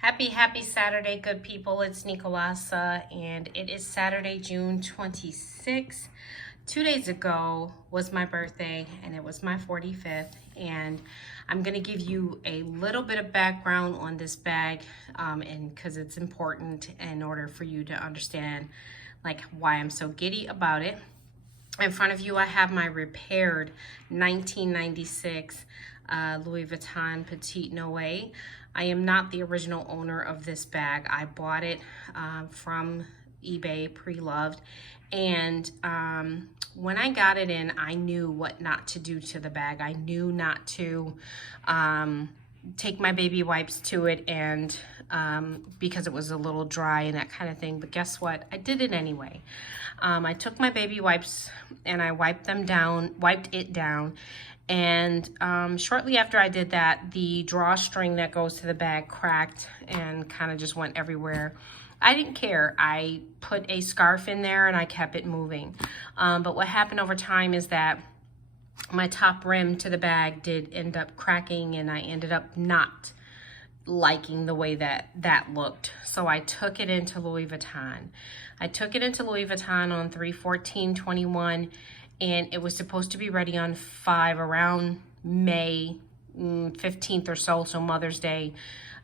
Happy Saturday, good people. It's Nicolasa, and it is Saturday, June 26th. 2 days ago was my birthday, and it was my 45th, and I'm going to give you a little bit of background on this bag, and because it's important in order for you to understand like why I'm so giddy about it. In front of you, I have my repaired 1996 Louis Vuitton Petit Noe. I am not the original owner of this bag. I bought it from eBay pre-loved, and when I got it in, I knew what not to do to the bag. I knew not to take my baby wipes to it, and because it was a little dry and that kind of thing. But guess what? I did it anyway. I took my baby wipes and I wiped it down. And shortly after I did that, the drawstring that goes to the bag cracked and kind of just went everywhere. I didn't care. I put a scarf in there and I kept it moving. But what happened over time is that my top rim to the bag did end up cracking, and I ended up not liking the way that looked. So I took it into Louis Vuitton. I took it into Louis Vuitton on 3/14/21, and it was supposed to be ready on around May 15th or so Mother's Day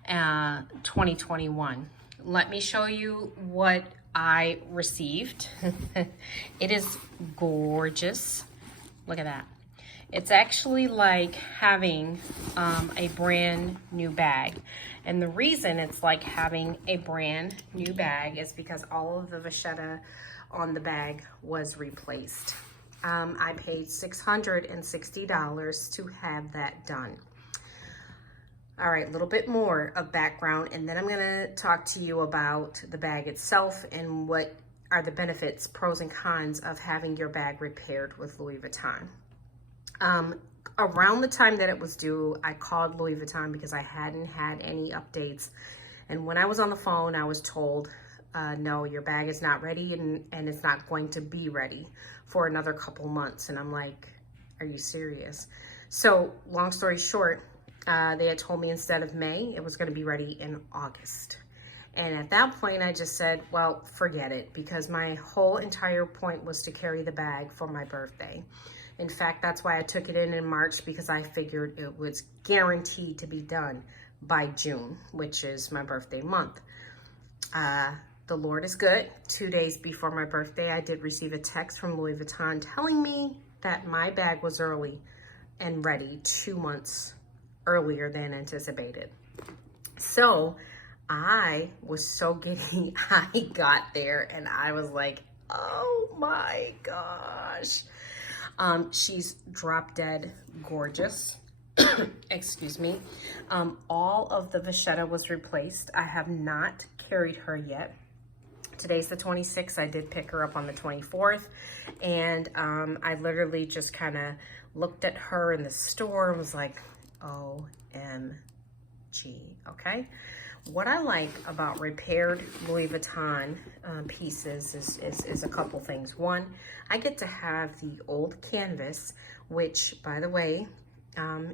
2021. Let me show you what I received. It is gorgeous. Look at that. It's actually like having a brand new bag. And the reason it's like having a brand new bag is because all of the vachetta on the bag was replaced. I paid $660 to have that done. All right, a little bit more of background, and then I'm gonna talk to you about the bag itself and what are the benefits, pros and cons of having your bag repaired with Louis Vuitton. Around the time that it was due, I called Louis Vuitton because I hadn't had any updates. And when I was on the phone, I was told, no, your bag is not ready, and it's not going to be ready for another couple months. And I'm like, are you serious? So long story short, they had told me instead of May, it was going to be ready in August. And at that point, I just said, well, forget it, because my whole entire point was to carry the bag for my birthday. In fact, that's why I took it in March, because I figured it was guaranteed to be done by June, which is my birthday month. The Lord is good. 2 days before my birthday, I did receive a text from Louis Vuitton telling me that my bag was early and ready 2 months earlier than anticipated. So I was so giddy. I got there and I was like, oh my gosh. She's drop dead gorgeous. Excuse me. All of the vachetta was replaced. I have not carried her yet. Today's the 26th. I did pick her up on the 24th. And I literally just kind of looked at her in the store and was like, OMG, okay? What I like about repaired Louis Vuitton pieces is a couple things. One, I get to have the old canvas, which, by the way,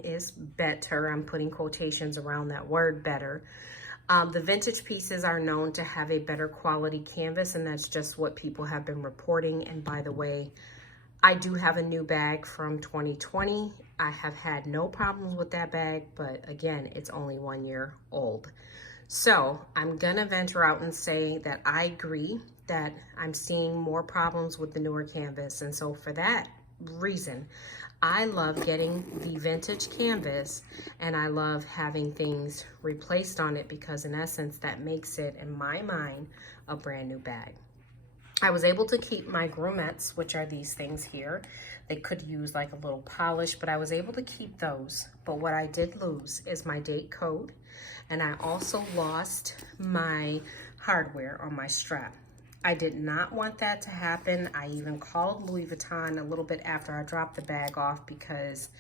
is better. I'm putting quotations around that word, better. The vintage pieces are known to have a better quality canvas, and that's just what people have been reporting. And by the way, I do have a new bag from 2020. I have had no problems with that bag, but again, it's only 1 year old. So I'm gonna venture out and say that I agree that I'm seeing more problems with the newer canvas. And so for that reason, I love getting the vintage canvas, and I love having things replaced on it, because in essence, that makes it, in my mind, a brand new bag. I was able to keep my grumettes, which are these things here. They could use like a little polish, but I was able to keep those. But what I did lose is my date code, and I also lost my hardware on my strap. I did not want that to happen. I even called Louis Vuitton a little bit after I dropped the bag off, because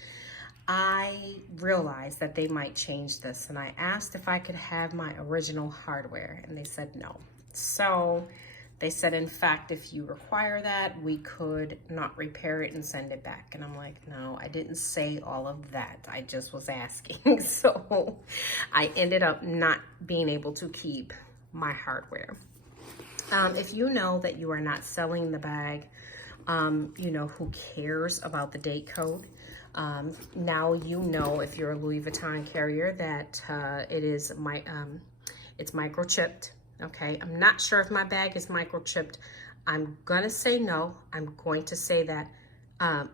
I realized that they might change this. And I asked if I could have my original hardware, and they said no. So They said, in fact, if you require that, we could not repair it and send it back. And I'm like, no, I didn't say all of that. I just was asking. So I ended up not being able to keep my hardware. If you know that you are not selling the bag, you know, who cares about the date code? Now you know, if you're a Louis Vuitton carrier, that it's microchipped. Okay, I'm not sure if my bag is microchipped. I'm gonna say no. I'm going to say that I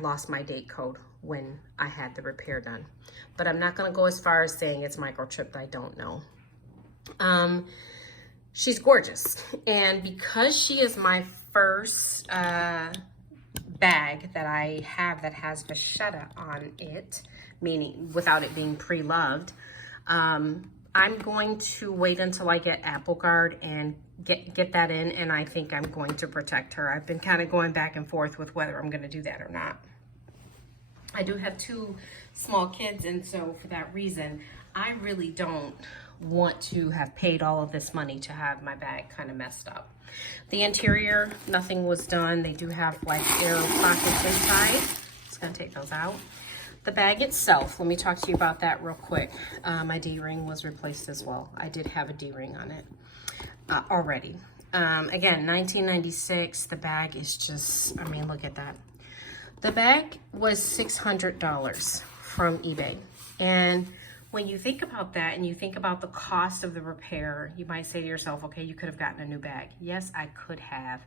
lost my date code when I had the repair done, but I'm not gonna go as far as saying it's microchipped. I don't know. She's gorgeous, and because she is my first bag that I have that has vachetta on it, meaning without it being pre-loved, I'm going to wait until I get Apple Guard and get that in, and I think I'm going to protect her. I've been kind of going back and forth with whether I'm going to do that or not. I do have 2 small kids, and so for that reason, I really don't want to have paid all of this money to have my bag kind of messed up. The interior, nothing was done. They do have like air pockets inside. Just gonna take those out. The bag itself, let me talk to you about that real quick. My D-ring was replaced as well. I did have a D-ring on it already. Again, 1996. The bag is just, I mean, look at that. The bag was $600 from eBay. And when you think about that and you think about the cost of the repair, you might say to yourself, okay, you could have gotten a new bag. Yes, I could have.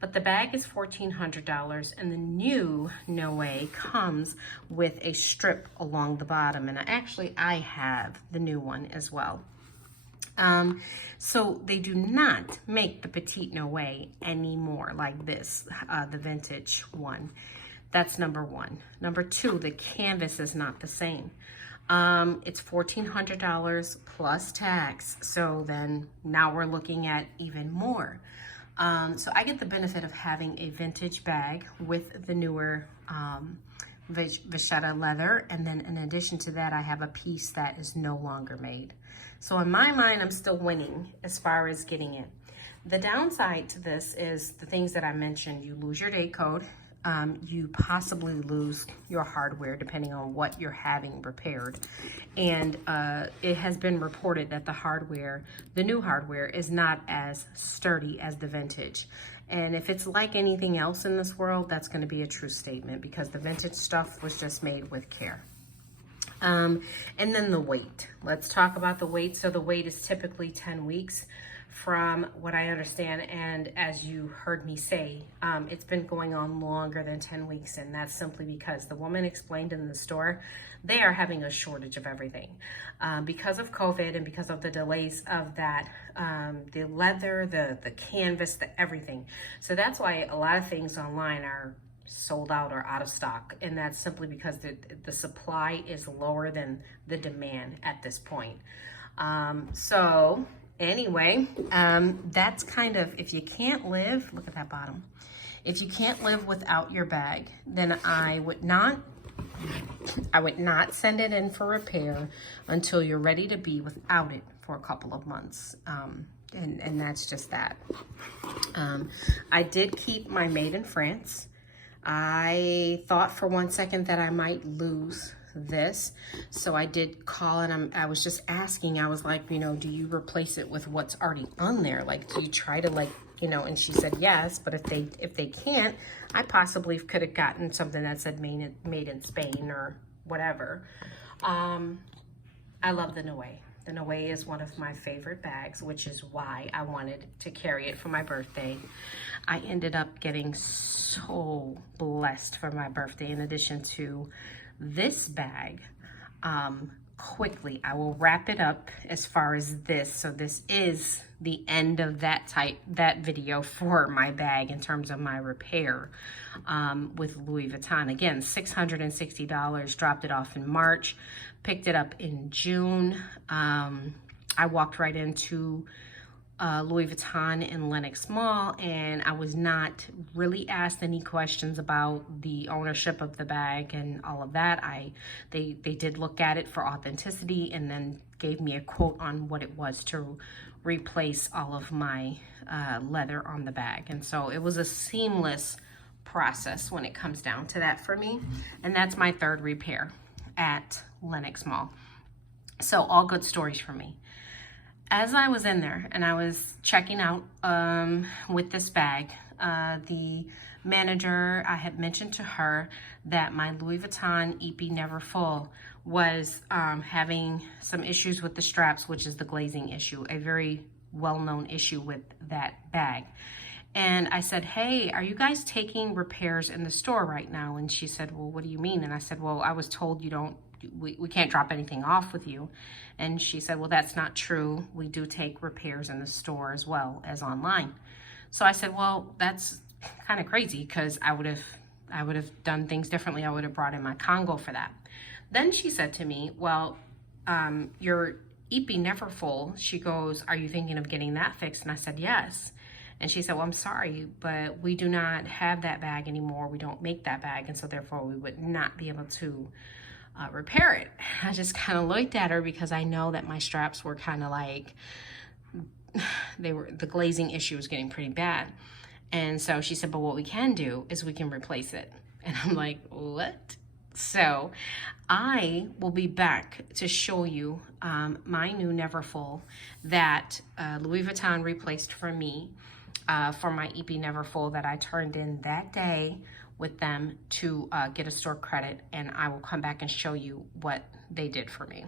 But the bag is $1,400, and the new No Way comes with a strip along the bottom. And I have the new one as well. So they do not make the Petit No Way anymore like this, the vintage one. That's number one. Number two, the canvas is not the same. It's $1,400 plus tax. So then now we're looking at even more. So I get the benefit of having a vintage bag with the newer vachetta leather. And then in addition to that, I have a piece that is no longer made. So in my mind, I'm still winning as far as getting it. The downside to this is the things that I mentioned. You lose your date code. You possibly lose your hardware depending on what you're having repaired. And it has been reported that the hardware, the new hardware, is not as sturdy as the vintage. And if it's like anything else in this world, that's going to be a true statement, because the vintage stuff was just made with care. And then the weight. Let's talk about the weight. So the weight is typically 10 weeks. From what I understand, and as you heard me say, it's been going on longer than 10 weeks, and that's simply because the woman explained in the store, they are having a shortage of everything. Because of COVID and because of the delays of that, the leather, the canvas, the everything. So that's why a lot of things online are sold out or out of stock, and that's simply because the supply is lower than the demand at this point. Anyway, that's kind of, if you can't live, look at that bottom. If you can't live without your bag, then I would not send it in for repair until you're ready to be without it for a couple of months. And that's just that. I did keep my Made in France. I thought for one second that I might lose this, so I did call, and I was just asking. I was like, you know, do you replace it with what's already on there? Like, do you try to, like, you know? And she said yes, but if they can't, I possibly could have gotten something that said made in Spain or whatever. I love the No Way. The No Way is one of my favorite bags, which is why I wanted to carry it for my birthday. I ended up getting so blessed for my birthday. In addition to this bag, quickly, I will wrap it up as far as this. So this is the end of that video for my bag in terms of my repair with Louis Vuitton. Again, $660, dropped it off in March, picked it up in June. I walked right into Louis Vuitton in Lenox Mall, and I was not really asked any questions about the ownership of the bag and all of that. They did look at it for authenticity and then gave me a quote on what it was to replace all of my leather on the bag. And so it was a seamless process when it comes down to that for me. And that's my third repair at Lenox Mall. So all good stories for me. As I was in there and I was checking out with this bag, the manager, I had mentioned to her that my Louis Vuitton EP Never Full was having some issues with the straps, which is the glazing issue, a very well-known issue with that bag. And I said, hey, are you guys taking repairs in the store right now? And she said, well, what do you mean? And I said, well, I was told we can't drop anything off with you. And she said, well, that's not true. We do take repairs in the store as well as online. So I said, well, that's kind of crazy, because I would have done things differently. I would have brought in my Congo for that. Then she said to me, well, your EP Never Full, she goes, are you thinking of getting that fixed? And I said, yes. And she said, well, I'm sorry, but we do not have that bag anymore. We don't make that bag. And so therefore we would not be able to repair it. I just kind of looked at her, because I know that my straps were kind of like, the glazing issue was getting pretty bad. And so she said, but what we can do is we can replace it. And I'm like, what? So I will be back to show you my new Never Full that Louis Vuitton replaced for me for my EP Never Full that I turned in that day with them to get a store credit. And I will come back and show you what they did for me.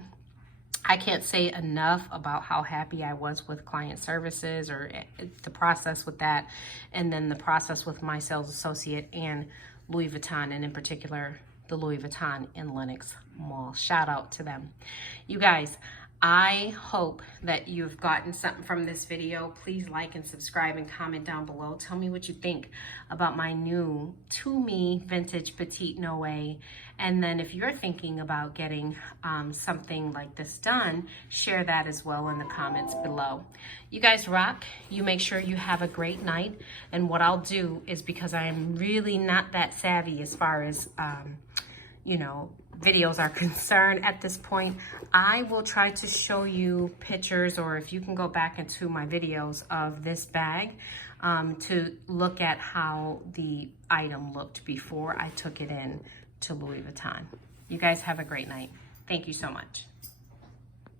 I can't say enough about how happy I was with client services, or the process with that, and then the process with my sales associate and Louis Vuitton, and in particular, the Louis Vuitton in Lenox Mall. Shout out to them. You guys, I hope that you've gotten something from this video. Please like and subscribe and comment down below. Tell me what you think about my new, to me, vintage Petit Noe. And then if you're thinking about getting something like this done, share that as well in the comments below. You guys rock. You make sure you have a great night. And what I'll do is, because I am really not that savvy as far as, you know, videos are concerned at this point, I will try to show you pictures, or if you can go back into my videos of this bag to look at how the item looked before I took it in to Louis Vuitton. You guys have a great night. Thank you so much.